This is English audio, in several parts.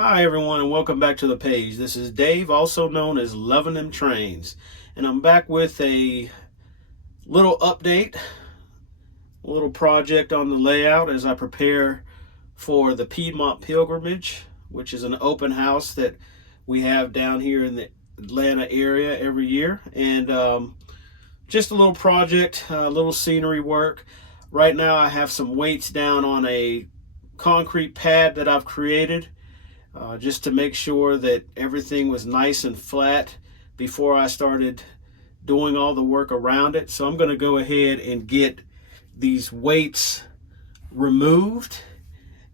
Hi everyone and welcome back to the page. This is Dave, also known as Luvindemtrains, and I'm back with a little update, a little project on the layout as I prepare for the Piedmont Pilgrimage, which is an open house that we have down here in the Atlanta area every year. And just a little project, a little scenery work. Right now I have some weights down on a concrete pad that I've created just to make sure that everything was nice and flat before I started doing all the work around it. So I'm going to go ahead and get these weights removed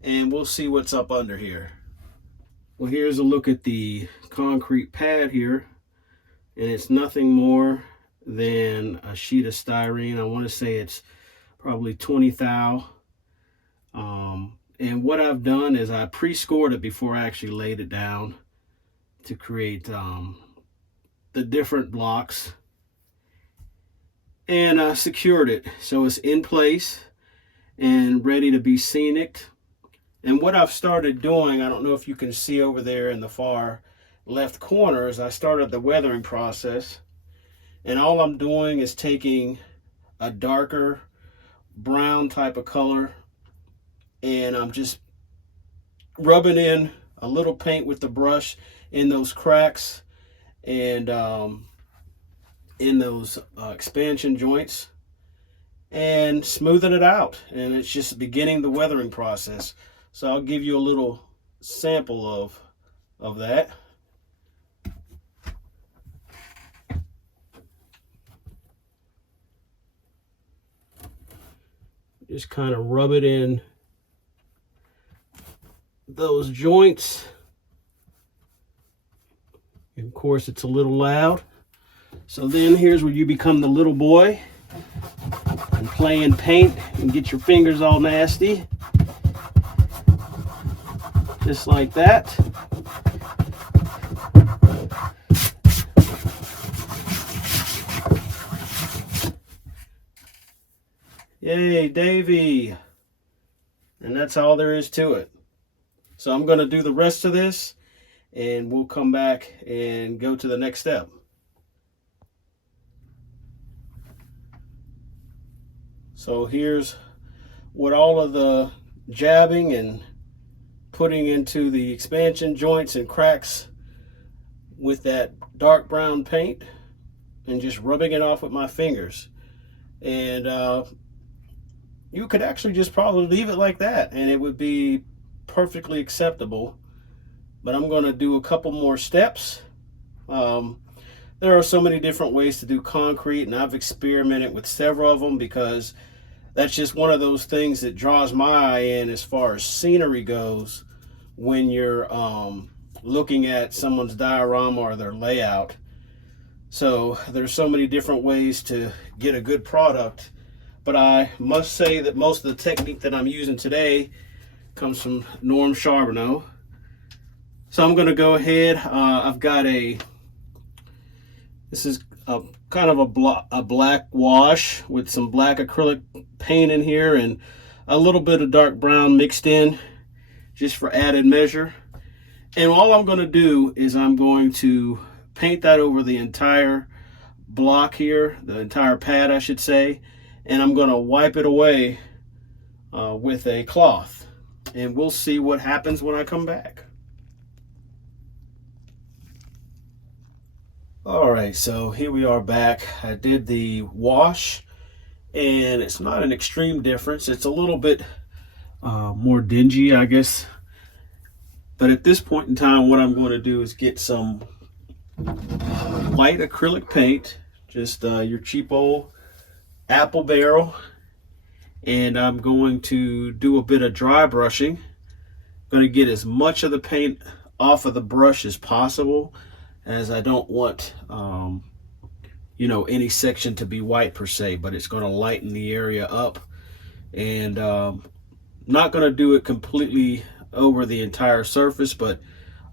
and we'll see what's up under here. Well, here's a look at the concrete pad here, and it's nothing more than a sheet of styrene. I want to say it's probably 20 thou. And what I've done is I pre-scored it before I actually laid it down to create the different blocks, and secured it so it's in place and ready to be scenic. And what I've started doing, I don't know if you can see over there in the far left corner, is I started the weathering process, and all I'm doing is taking a darker brown type of color and I'm just rubbing in a little paint with the brush in those cracks and in those expansion joints and smoothing it out. And it's just beginning the weathering process. So I'll give you a little sample of that. Just kind of rub it in those joints. And of course it's a little loud. So then here's where you become the little boy and play in paint and get your fingers all nasty. Just like that. Yay, Davy. And that's all there is to it. So I'm going to do the rest of this and we'll come back and go to the next step. So here's what all of the jabbing and putting into the expansion joints and cracks with that dark brown paint and just rubbing it off with my fingers. And you could actually just probably leave it like that and it would be perfectly acceptable, but I'm going to do a couple more steps. There are so many different ways to do concrete, and I've experimented with several of them because that's just one of those things that draws my eye in as far as scenery goes when you're looking at someone's diorama or their layout. So there's so many different ways to get a good product, but I must say that most of the technique that I'm using today comes from Norm Charbonneau. So I'm going to go ahead. I've got this is a kind of a black wash with some black acrylic paint in here and a little bit of dark brown mixed in just for added measure. And all I'm going to do is I'm going to paint that over the entire block here, the entire pad I should say, and I'm going to wipe it away with a cloth. And we'll see what happens when I come back. All right, so here we are back. I did the wash, and it's not an extreme difference. It's a little bit more dingy, I guess. But at this point in time, what I'm going to do is get some white acrylic paint, just your cheap old apple barrel. And I'm going to do a bit of dry brushing. I'm going to get as much of the paint off of the brush as possible, as I don't want any section to be white per se, but it's going to lighten the area up. And not going to do it completely over the entire surface, but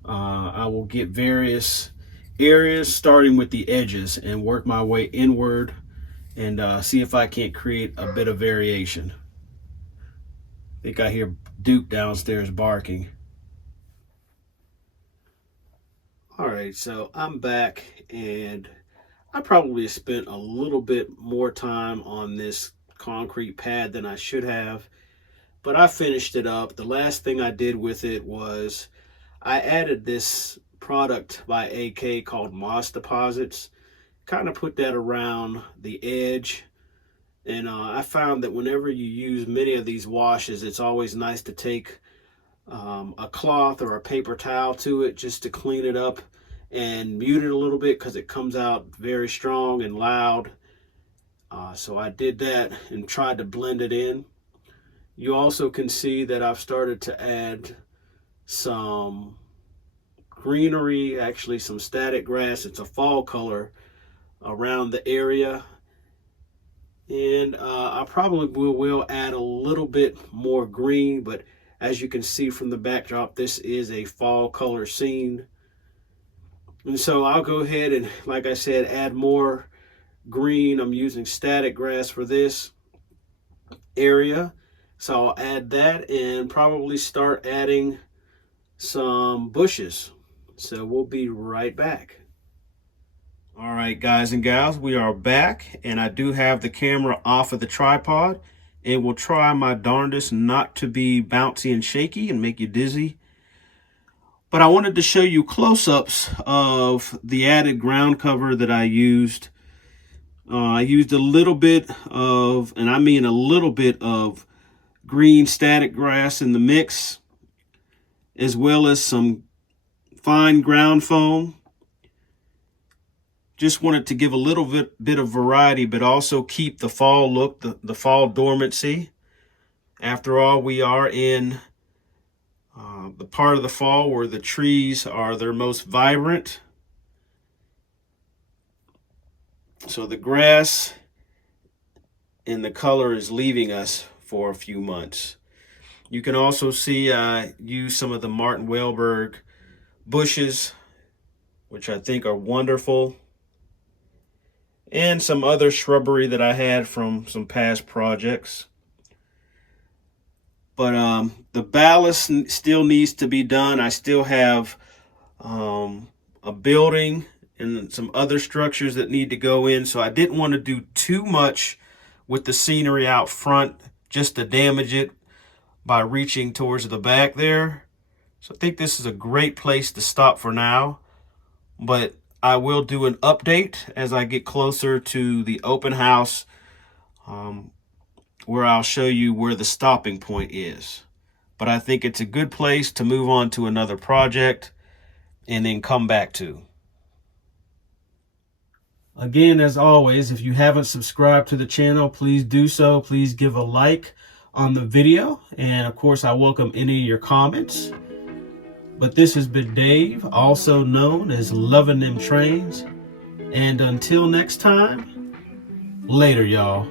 I will get various areas starting with the edges and work my way inward and see if I can't create a bit of variation. I think I hear Duke downstairs barking. All right, so I'm back, and I probably spent a little bit more time on this concrete pad than I should have, but I finished it up. The last thing I did with it was I added this product by AK called Moss Deposits, kind of put that around the edge. And I found that whenever you use many of these washes, it's always nice to take a cloth or a paper towel to it just to clean it up and mute it a little bit, because it comes out very strong and loud. So I did that and tried to blend it in. You also can see that I've started to add some greenery, actually some static grass. It's a fall color around the area. And I probably will add a little bit more green, but as you can see from the backdrop, this is a fall color scene. And so I'll go ahead and, like I said, add more green. I'm using static grass for this area. So I'll add that and probably start adding some bushes. So we'll be right back. All right, guys and gals, we are back, and I do have the camera off of the tripod, and will try my darndest not to be bouncy and shaky and make you dizzy. But I wanted to show you close-ups of the added ground cover that I used. I used a little bit of, and I mean a little bit of, green static grass in the mix, as well as some fine ground foam. Just wanted to give a little bit of variety, but also keep the fall look, the fall dormancy. After all, we are in the part of the fall where the trees are their most vibrant. So the grass and the color is leaving us for a few months. You can also see I use some of the Martin Wellberg bushes, which I think are wonderful, and some other shrubbery that I had from some past projects. But the ballast still needs to be done. I still have a building and some other structures that need to go in, so I didn't want to do too much with the scenery out front just to damage it by reaching towards the back there. So I think this is a great place to stop for now, but I will do an update as I get closer to the open house, where I'll show you where the stopping point is. But I think it's a good place to move on to another project and then come back to. Again, as always, if you haven't subscribed to the channel, please do so. Please give a like on the video. And of course, I welcome any of your comments. But this has been Dave, also known as Luvindemtrains. And until next time, later, y'all.